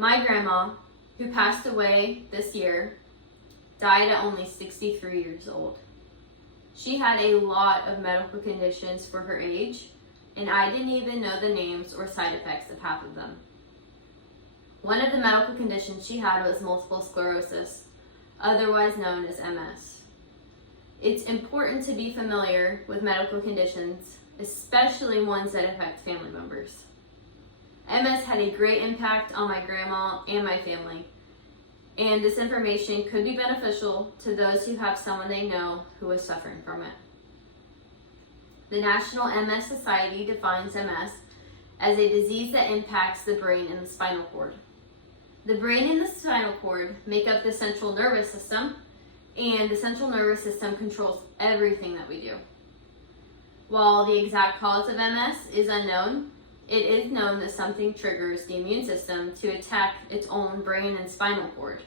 My grandma, who passed away this year, died at only 63 years old. She had a lot of medical conditions for her age, and I didn't even know the names or side effects of half of them. One of the medical conditions she had was multiple sclerosis, otherwise known as MS. It's important to be familiar with medical conditions, especially ones that affect family members. MS had a great impact on my grandma and my family, and this information could be beneficial to those who have someone they know who is suffering from it. The National MS Society defines MS as a disease that impacts the brain and the spinal cord. The brain and the spinal cord make up the central nervous system, and the central nervous system controls everything that we do. While the exact cause of MS is unknown, it is known that something triggers the immune system to attack its own brain and spinal cord.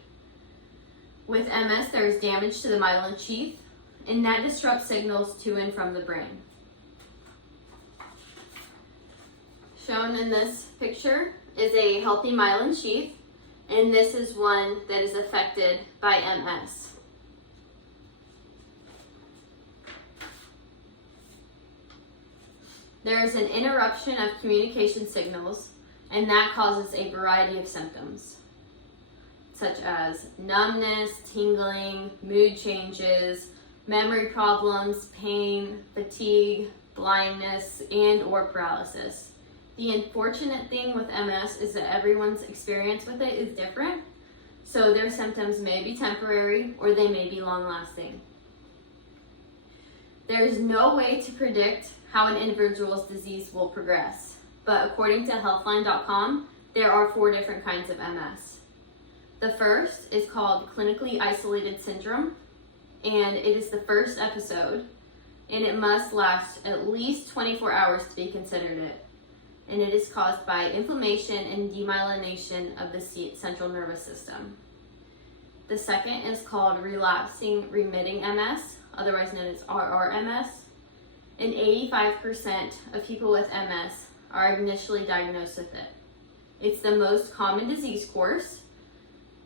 With MS, there is damage to the myelin sheath, and that disrupts signals to and from the brain. Shown in this picture is a healthy myelin sheath, and this is one that is affected by MS. There is an interruption of communication signals, and that causes a variety of symptoms, such as numbness, tingling, mood changes, memory problems, pain, fatigue, blindness, and/or paralysis. The unfortunate thing with MS is that everyone's experience with it is different, so their symptoms may be temporary or they may be long-lasting. There is no way to predict how an individual's disease will progress, but according to healthline.com, there are 4 different kinds of MS. The first is called clinically isolated syndrome, and it is the first episode, and it must last at least 24 hours to be considered it. And it is caused by inflammation and demyelination of the central nervous system. The second is called relapsing remitting MS, otherwise known as RRMS, and 85% of people with MS are initially diagnosed with it. It's the most common disease course,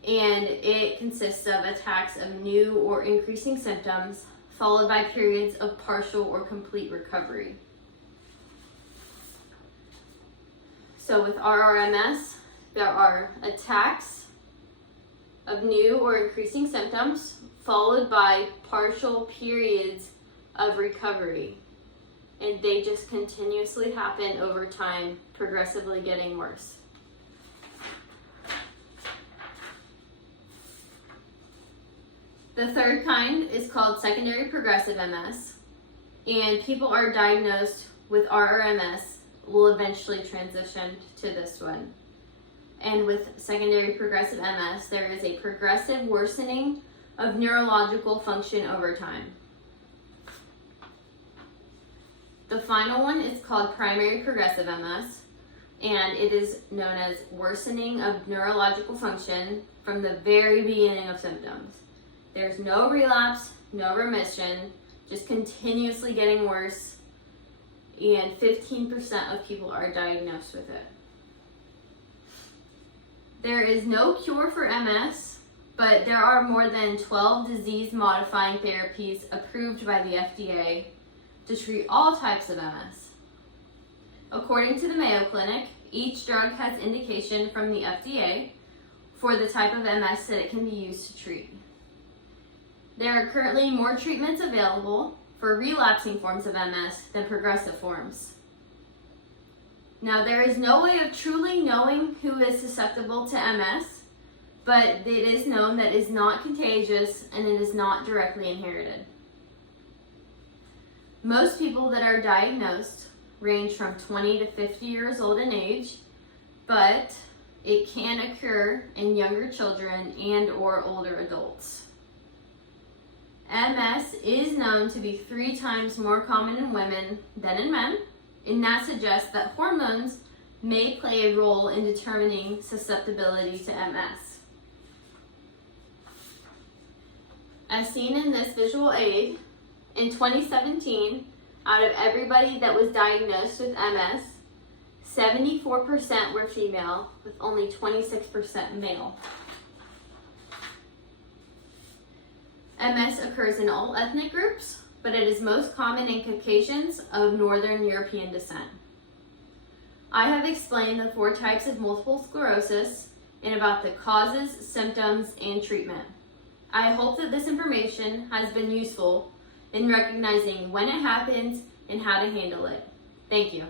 and it consists of attacks of new or increasing symptoms, followed by periods of partial or complete recovery. So with RRMS, there are attacks of new or increasing symptoms, followed by partial periods of recovery. And they just continuously happen over time, progressively getting worse. The third kind is called secondary progressive MS, and people are diagnosed with RRMS will eventually transition to this one. And with secondary progressive MS, there is a progressive worsening of neurological function over time. The final one is called primary progressive MS, and it is known as worsening of neurological function from the very beginning of symptoms. There's no relapse, no remission, just continuously getting worse, and 15% of people are diagnosed with it. There is no cure for MS, but there are more than 12 disease-modifying therapies approved by the FDA to treat all types of MS. According to the Mayo Clinic, each drug has indication from the FDA for the type of MS that it can be used to treat. There are currently more treatments available for relapsing forms of MS than progressive forms. Now, there is no way of truly knowing who is susceptible to MS, but it is known that it is not contagious and it is not directly inherited. Most people that are diagnosed range from 20 to 50 years old in age, but it can occur in younger children and/or older adults. MS is known to be 3 times more common in women than in men, and that suggests that hormones may play a role in determining susceptibility to MS. As seen in this visual aid, in 2017, out of everybody that was diagnosed with MS, 74% were female, with only 26% male. MS occurs in all ethnic groups, but it is most common in Caucasians of Northern European descent. I have explained the 4 types of multiple sclerosis and about the causes, symptoms, and treatment. I hope that this information has been useful in recognizing when it happens and how to handle it. Thank you.